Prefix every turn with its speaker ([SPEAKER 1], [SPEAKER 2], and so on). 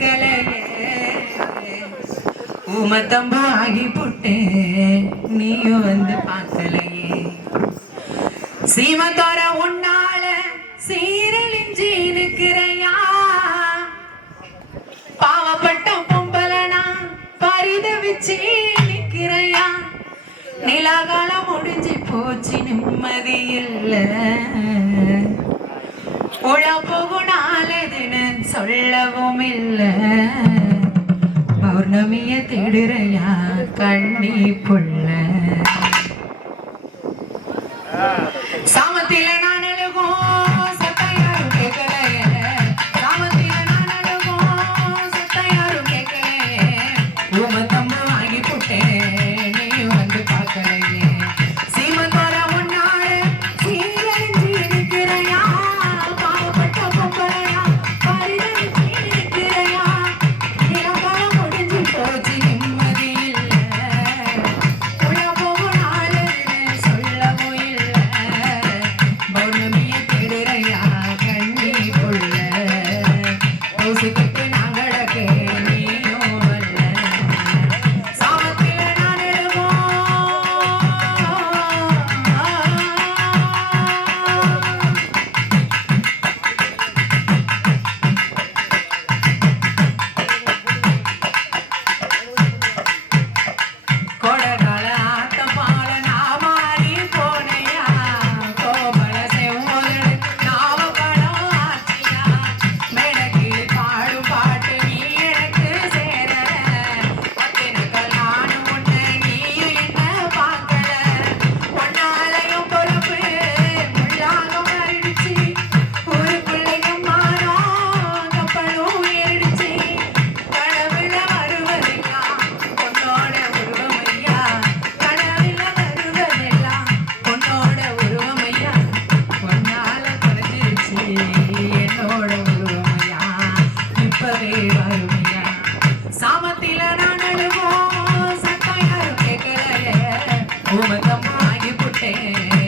[SPEAKER 1] கலையே ஊமத்தம்பா ஆகி போட்டு நீயும் வந்து பார்க்கலையே. சீமத்தோர உன்னால சீரழிஞ்சி நிற்கிறையா பாவப்பட்ட பொம்பலனா பரிதவிச்சு நிற்கிறையா நிலாகாலம் முடிஞ்சு போச்சு நிம்மதி இல்ல. உழப்போகுனாலதுன்னு சொல்லவும் இல்லை பௌர்ணமிய திடுறையா கண்ணி புள்ள சாமத்தில நான் அழுகும் வாங்கி போட்டேன் நீ வந்து பார்க்கலையே. சாமத்தில நானும் சத்தம் யாரும் கேட்கலையே உமதமாகி புட்டேன்.